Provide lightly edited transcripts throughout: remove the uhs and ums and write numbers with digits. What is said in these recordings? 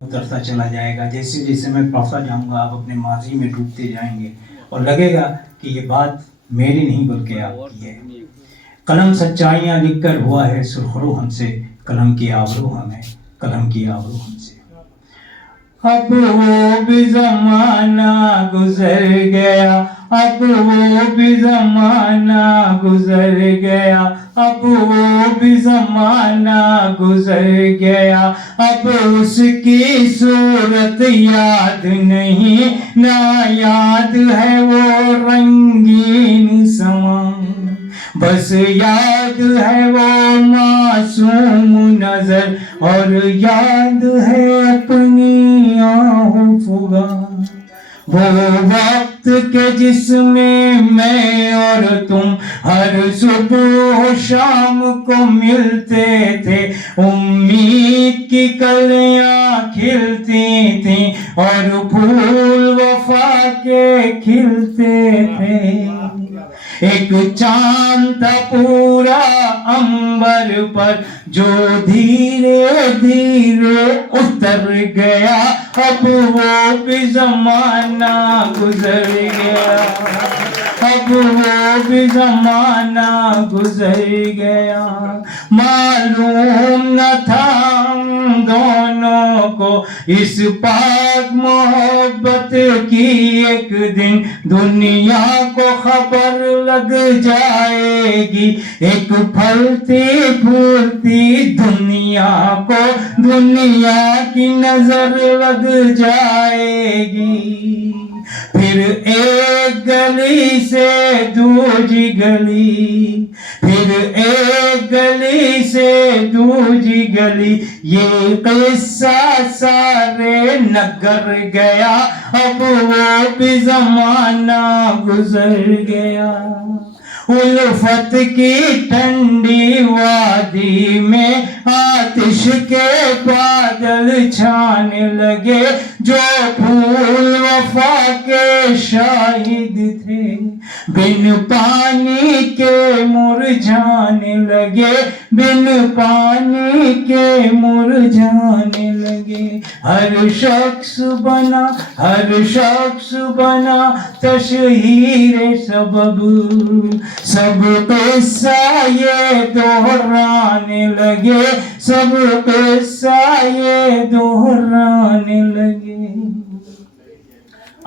उतरता चला जाएगा। जैसे जैसे मैं पढ़ता जाऊंगा आप अपने माजी में डूबते जाएंगे और लगेगा कि ये बात मेरी नहीं बल्कि आपकी है। कलम सच्चाइयाँ लिखकर हुआ है सुरखरू हमसे, कलम की आबरू हमें, कलम की आबरू हमसे। अब वो भी ज़माना गुजर गया, अब वो भी ज़माना गुजर गया, अब वो भी ज़माना गुजर गया। अब उसकी सूरत याद नहीं, ना याद है वो रंगीन समा, बस याद है वो मासूम नजर और याद है अपनी आहों फुगा। वो वक्त के जिसमें मैं और तुम हर सुबह शाम को मिलते थे, उम्मीद की कलियां खिलती थी और फूल वफा के खिलते थे। एक चांद था पूरा अंबर पर जो धीरे धीरे उतर गया, अब वो भी ज़माना गुजर गया, अब वो भी ज़माना गुजर गया। मालूम न था हम दोनों को इस पाक मोहब्बत की एक दिन दुनिया को खबर लग जाएगी। एक फलती फूलती दुनिया को दुनिया की नजर लग जाएगी। फिर एक गली से दूसरी गली, फिर एक गली से दूसरी गली, ये किस्सा सारे नगर गया, अब वो भी ज़माना गुजर गया। उल्फत की ठंडी वादी में आतिश के बादल छाने लगे, जो फूल वफा के शाहिद थे बिन पानी के मुरझाने लगे, बिन पानी के मुरझाने लगे। हर शख्स बना, हर शख्स बना तशहीरे सबब, सब किस्सा ये दोहराने लगे, सब किस्सा ये दोहराने लगे।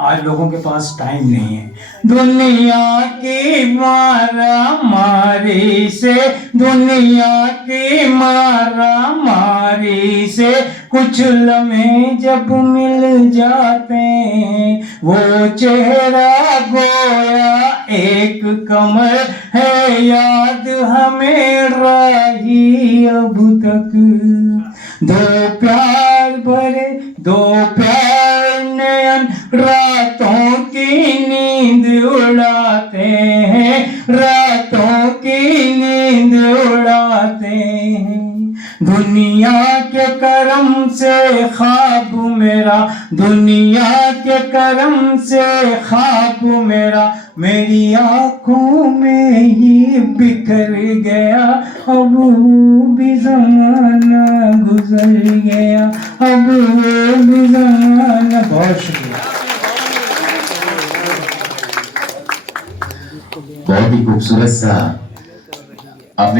आज लोगों के पास टाइम नहीं है। दुनिया की मारा मारी से, दुनिया की मारा मारी से कुछ लम्हे जब मिल जाते हैं, वो चेहरा गोया एक कमर है याद हमें राही अब तक। दो प्यार भरे, दो प्यार नयन रातों की नींद उड़ाते हैं, रातों की नींद उड़ाते हैं। दुनिया के करम से ख्वाब मेरा, दुनिया के करम से ख्वाब मेरा मेरी आंखों में ही बिखर गया, अब वो भी ज़माना गुजर गया, अब वो भी ज़माना। बहुत शुक्रिया। बहुत ही खूबसूरत सा आपने